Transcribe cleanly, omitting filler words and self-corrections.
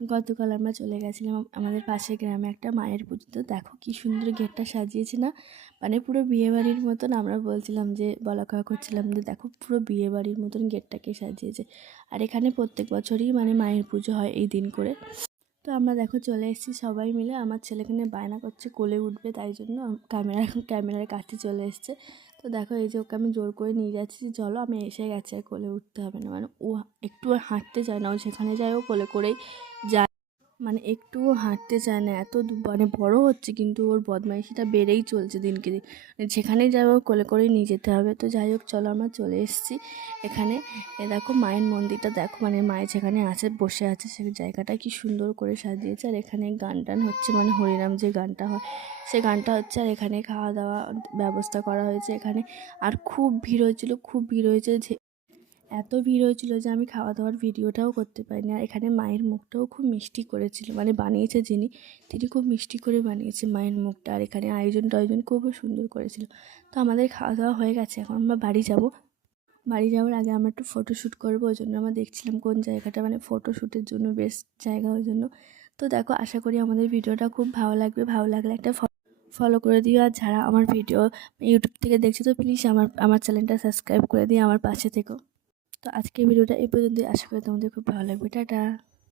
গতকাল আমরা চলে গেছিলাম আমাদের পাশের গ্রামে একটা মায়ের পুজো। তো দেখো কি সুন্দর গেটটা সাজিয়েছে না, মানে পুরো বিয়েবাড়ির মতন। আমরা বলছিলাম যে বলা কওয়া করছিলাম যে দেখো পুরো বিয়েবাড়ির মতন গেটটাকে সাজিয়েছে। আর এখানে প্রত্যেক বছরই মানে মায়ের পুজো হয় এই দিন করে। তো আমরা দেখো চলে এসেছি সবাই মিলে। আমার ছেলেখানে বায়না করছে কোলে উঠবে, তাই জন্য ক্যামেরার কাছে চলে এসছে। তো দেখো এই যে ওকে আমি জোর করে নিয়ে যাচ্ছি, চলো আমি এসে গেছি আর কোলে উঠতে হবে না। মানে ও একটু হাঁটতে চায় না, ও যেখানে যায় ও কোলে করেই যায়, মানে একটুও হাঁটতে চায় না। এত মানে বড় হচ্ছে কিন্তু ওর বদমাইশিটা বেড়েই চলছে দিনকে দিন। মানে যেখানেই যাবে ও কোলে করেই নিয়ে যেতে হবে। তো যাই হোক চলো আমরা চলে এসেছি এখানে। দেখো মায়ের মন্দিরটা দেখো, মানে মায়ের যেখানে আছে বসে আছে সেই জায়গাটা কি সুন্দর করে সাজিয়েছে। আর এখানে গান টান হচ্ছে, মানে হরিনাম যে গানটা হয় সে গানটা হচ্ছে। আর এখানে খাওয়া দাওয়া ব্যবস্থা করা হয়েছে এখানে। আর খুব ভিড় হয়েছিল, খুব ভিড় হয়েছে, এত ভিড় হয়েছিল যে আমি খাওয়া দাওয়ার ভিডিওটাও করতে পারিনি। আর এখানে মায়ের মুখটাও খুব মিষ্টি করেছিল, মানে বানিয়েছে তিনি খুব মিষ্টি করে বানিয়েছে মায়ের মুখটা। আর এখানে আয়োজন খুবই সুন্দর করেছিল। তো আমাদের খাওয়া দাওয়া হয়ে গেছে, এখন আমরা বাড়ি যাব। বাড়ি যাওয়ার আগে আমরা একটু ফটোশ্যুট করবো, ওই জন্য আমরা দেখছিলাম কোন জায়গাটা মানে ফটোশ্যুটের জন্য বেস্ট জায়গা, ওই জন্য। তো দেখো আশা করি আমাদের ভিডিওটা খুব ভালো লাগবে। ভালো লাগলে একটা ফলো করে দিও। আর যারা আমার ভিডিও ইউটিউব থেকে দেখছো তো প্লিজ আমার চ্যানেলটা সাবস্ক্রাইব করে দিয়ে আমার পাশে থেকো। তো আজকের ভিডিওটা এই পর্যন্তই। আশা করি তোমাদের খুব ভালো লাগবে। টাটা।